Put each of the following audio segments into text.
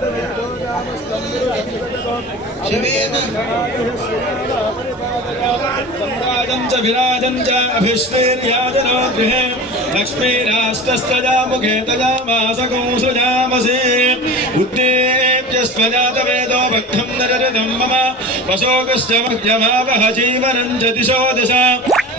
शिवेन सम्राजं च मुखे तजामासकंसुजामसे उद्देप्यस्त्वजातवेदो भक्तं नररिदं मम वशोकश्च मह्यमावह जीवनं च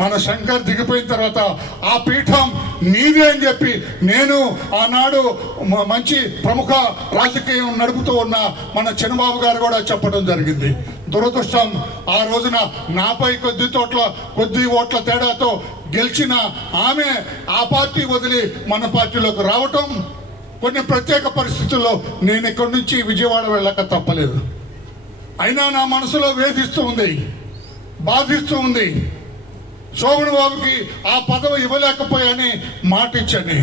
మన శంకర్ దిగిపోయిన తర్వాత ఆ పీఠం నీదే అని చెప్పి నేను ఆనాడు మంచి ప్రముఖ రాజకీయం నడుపుతూ ఉన్న మన చిన్నబాబు గారు కూడా చెప్పడం జరిగింది దురదృష్టం ఆ రోజున నాపై కొద్ది తోట్ల కొద్ది ఓట్ల తేడాతో గెలిచిన ఆమె ఆ పార్టీ వదిలి మన పార్టీలోకి రావటం కొన్ని ప్రత్యేక పరిస్థితుల్లో నేను ఇక్కడి నుంచి విజయవాడ వెళ్ళక తప్పలేదు అయినా నా మనసులో వేధిస్తూ ఉంది బాధిస్తూ ఉంది సోముడు బాబుకి ఆ పదవి ఇవ్వలేకపోయాని మాట ఇచ్చండి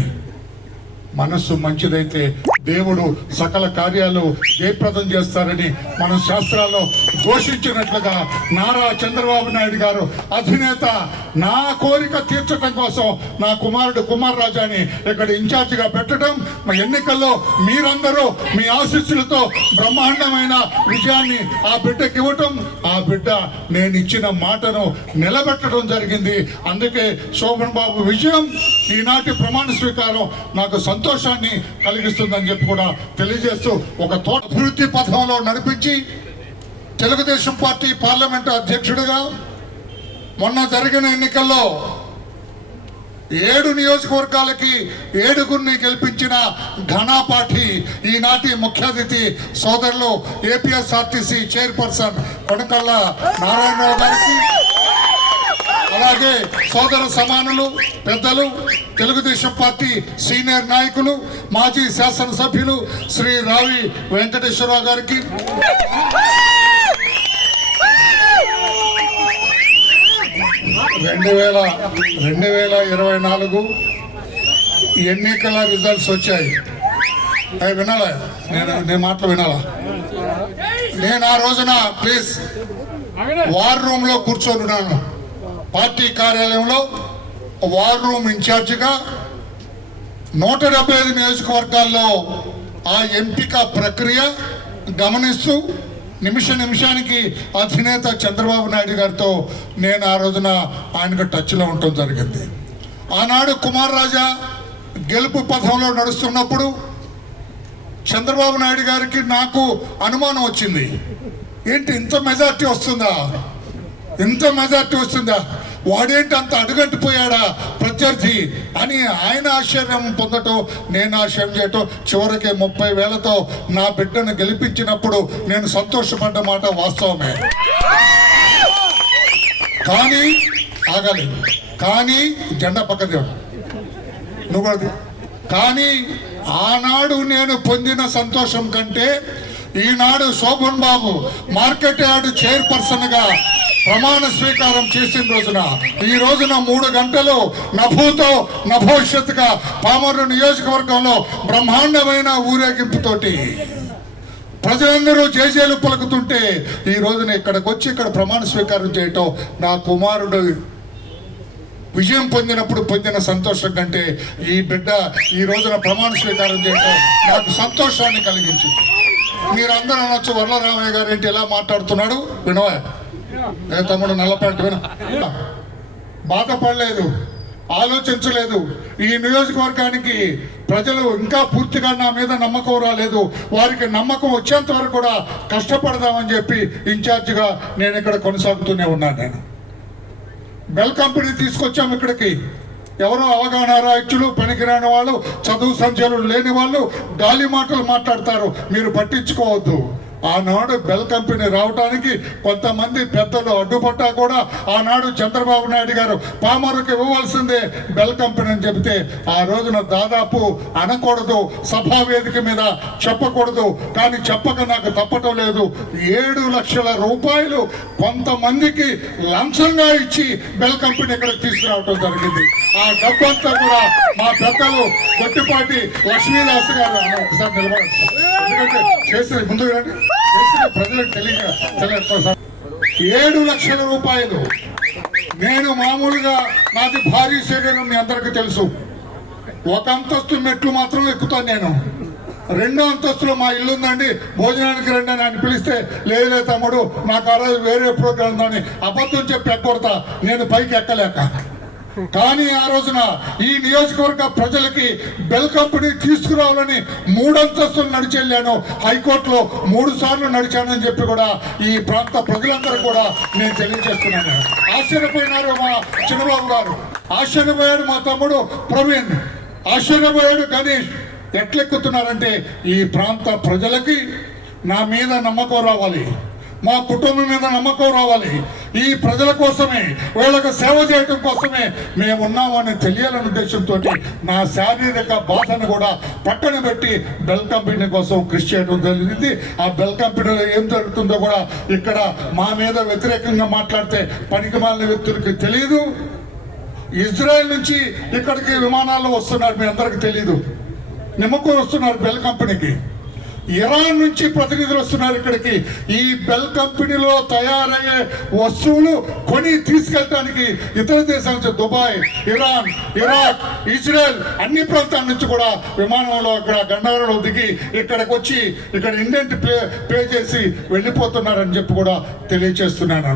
మనస్సు మంచిదైతే దేవుడు సకల కార్యాలు జయప్రదం చేస్తారని మన శాస్త్రాల్లో ఘోషించినట్లుగా నారా చంద్రబాబు నాయుడు గారు అధినేత నా కోరిక తీర్చడం కోసం నా కుమారుడు కుమార్ రాజాని ఇక్కడ ఇన్ఛార్జిగా పెట్టడం మా ఎన్నికల్లో మీరందరూ మీ ఆశీస్సులతో బ్రహ్మాండమైన విజయాన్ని ఆ బిడ్డకి ఇవ్వటం ఆ బిడ్డ నేను ఇచ్చిన మాటను నిలబెట్టడం జరిగింది అందుకే శోభన్ బాబు విజయం ఈనాటి ప్రమాణ స్వీకారం నాకు సంతోషాన్ని కలిగిస్తుందని చెప్పి చెప్పి కూడా తెలియజేస్తూ ఒక తోట అభివృద్ధి పథకంలో నడిపించి తెలుగుదేశం పార్టీ పార్లమెంటు అధ్యక్షుడిగా మొన్న జరిగిన ఎన్నికల్లో ఏడు నియోజకవర్గాలకి ఏడుగురిని గెలిపించిన ఘనా పార్టీ ఈనాటి ముఖ్య అతిథి సోదరులు ఏపీఎస్ఆర్టీసీ చైర్పర్సన్ కొనకళ్ళ నారాయణరావు గారికి అలాగే సోదర సమానులు పెద్దలు తెలుగుదేశం పార్టీ సీనియర్ నాయకులు మాజీ శాసనసభ్యులు శ్రీ రావి వెంకటేశ్వరరావు గారికి రెండు వేల రెండు వేల ఇరవై నాలుగు ఎన్నికల రిజల్ట్స్ వచ్చాయి అవి వినాలా నేను నేను మాటలు వినాలా నేను ఆ రోజున ప్లీజ్ వార్ రూమ్లో కూర్చొని ఉన్నాను పార్టీ కార్యాలయంలో వార్ రూమ్ ఇన్ఛార్జిగా నూట డెబ్బై ఐదు నియోజకవర్గాల్లో ఆ ఎంపిక ప్రక్రియ గమనిస్తూ నిమిష నిమిషానికి అధినేత చంద్రబాబు నాయుడు గారితో నేను ఆ రోజున ఆయనకు టచ్లో ఉండటం జరిగింది ఆనాడు కుమార్ రాజా గెలుపు పథంలో నడుస్తున్నప్పుడు చంద్రబాబు నాయుడు గారికి నాకు అనుమానం వచ్చింది ఏంటి ఇంత మెజార్టీ వస్తుందా ఇంత మెజార్టీ వస్తుందా వాడేంటి అంత అడుగంటిపోయాడా ప్రత్యర్థి అని ఆయన ఆశ్చర్యం పొందటం నేను ఆశ్చర్యం చేయటం చివరికి ముప్పై వేలతో నా బిడ్డను గెలిపించినప్పుడు నేను సంతోషపడ్డ మాట వాస్తవమే కానీ ఆగాలి కానీ జెండా పక్కదే నువ్వు కానీ ఆనాడు నేను పొందిన సంతోషం కంటే ఈనాడు శోభన్ బాబు మార్కెట్ యార్డు చైర్పర్సన్గా ప్రమాణ స్వీకారం చేసిన రోజున ఈ రోజున మూడు గంటలు నభూతో నభవిష్యత్తుగా పామరు నియోజకవర్గంలో బ్రహ్మాండమైన ఊరేగింపుతోటి ప్రజలందరూ జేజేలు పలుకుతుంటే ఈ రోజున ఇక్కడికి వచ్చి ఇక్కడ ప్రమాణ స్వీకారం చేయటం నా కుమారుడు విజయం పొందినప్పుడు పొందిన సంతోషం కంటే ఈ బిడ్డ ఈ రోజున ప్రమాణ స్వీకారం చేయటం నాకు సంతోషాన్ని కలిగించింది అందరూ అనొచ్చు వరలరామయ్య గారు ఏంటి ఎలా మాట్లాడుతున్నాడు వినవా నేను తమ్ముడు నల్లపంట బాధపడలేదు ఆలోచించలేదు ఈ నియోజకవర్గానికి ప్రజలు ఇంకా పూర్తిగా నా మీద నమ్మకం రాలేదు వారికి నమ్మకం వచ్చేంత వరకు కూడా కష్టపడదామని చెప్పి ఇన్ఛార్జిగా నేను ఇక్కడ కొనసాగుతూనే ఉన్నాను నేను బెల్ కంపెనీ తీసుకొచ్చాము ఇక్కడికి ఎవరో అవగాహన రాయచ్చులు పనికిరాని వాళ్ళు చదువు సంచలు లేని వాళ్ళు గాలి మాటలు మాట్లాడతారు మీరు పట్టించుకోవద్దు ఆనాడు బెల్ కంపెనీ రావడానికి కొంతమంది పెద్దలు అడ్డుపట్టా కూడా ఆనాడు చంద్రబాబు నాయుడు గారు పామరుకి ఇవ్వవలసిందే బెల్ కంపెనీ అని చెబితే ఆ రోజున దాదాపు అనకూడదు సభా వేదిక మీద చెప్పకూడదు కానీ చెప్పక నాకు తప్పటం లేదు ఏడు లక్షల రూపాయలు కొంతమందికి లంచంగా ఇచ్చి బెల్ కంపెనీ ఇక్కడ తీసుకురావడం జరిగింది ఆ డబ్బంతా కూడా మా పెద్దలు కొట్టిపాటి లక్ష్మీదాస్ గారు నిలబడారు ఎందుకంటే చేసిన తెలియక ఏడు లక్షల రూపాయలు నేను మామూలుగా నాది భారీ శరీరం మీ అందరికీ తెలుసు ఒక అంతస్తు మెట్లు మాత్రం ఎక్కుతాను నేను రెండో అంతస్తులో మా ఇల్లు ఉందండి భోజనానికి రండి అని ఆయన పిలిస్తే లేదులే తమ్ముడు నాకు ఆ రోజు వేరే ప్రోగ్రాం ఉందని అబద్ధం చెప్పి ఎక్కడతా నేను పైకి ఎక్కలేక కానీ ఆ రోజున ఈ నియోజకవర్గ ప్రజలకి బెల్ కంపెనీ తీసుకురావాలని మూడంతస్తులు నడిచెళ్ళాను హైకోర్టులో మూడు సార్లు నడిచానని చెప్పి కూడా ఈ ప్రాంత ప్రజలందరూ కూడా నేను తెలియజేస్తున్నాను ఆశ్చర్యపోయినారు మా చిన్నబాబు గారు ఆశ్చర్యపోయాడు మా తమ్ముడు ప్రవీణ్ ఆశ్చర్యపోయాడు గణేష్ ఎట్లెక్కుతున్నారంటే ఈ ప్రాంత ప్రజలకి నా మీద నమ్మకం రావాలి మా కుటుంబం మీద నమ్మకం రావాలి ఈ ప్రజల కోసమే వీళ్ళకు సేవ చేయటం కోసమే మేము ఉన్నామని తెలియాలనే ఉద్దేశంతో నా శారీరక బాధను కూడా పక్కన పెట్టి బెల్ కంపెనీ కోసం కృషి చేయడం జరిగింది ఆ బెల్ కంపెనీలో ఏం జరుగుతుందో కూడా ఇక్కడ మా మీద వ్యతిరేకంగా మాట్లాడితే పనికి మాలిన వ్యక్తులకి తెలియదు ఇజ్రాయెల్ నుంచి ఇక్కడికి విమానాల్లో వస్తున్నారు మీ అందరికి తెలీదు నిమ్మకూరు వస్తున్నారు బెల్ కంపెనీకి ఇరాన్ నుంచి ప్రతినిధులు వస్తున్నారు ఇక్కడికి ఈ బెల్ కంపెనీలో తయారయ్యే వస్తువులు కొని తీసుకెళ్ళడానికి ఇతర దేశాల నుంచి దుబాయ్ ఇరాన్ ఇరాక్ ఇజ్రాయెల్ అన్ని ప్రాంతాల నుంచి కూడా విమానంలో ఇక్కడ గండవరంలో దిగి ఇక్కడికి వచ్చి ఇక్కడ ఇండెంట్ పే పే చేసి వెళ్ళిపోతున్నారని చెప్పి కూడా తెలియజేస్తున్నాను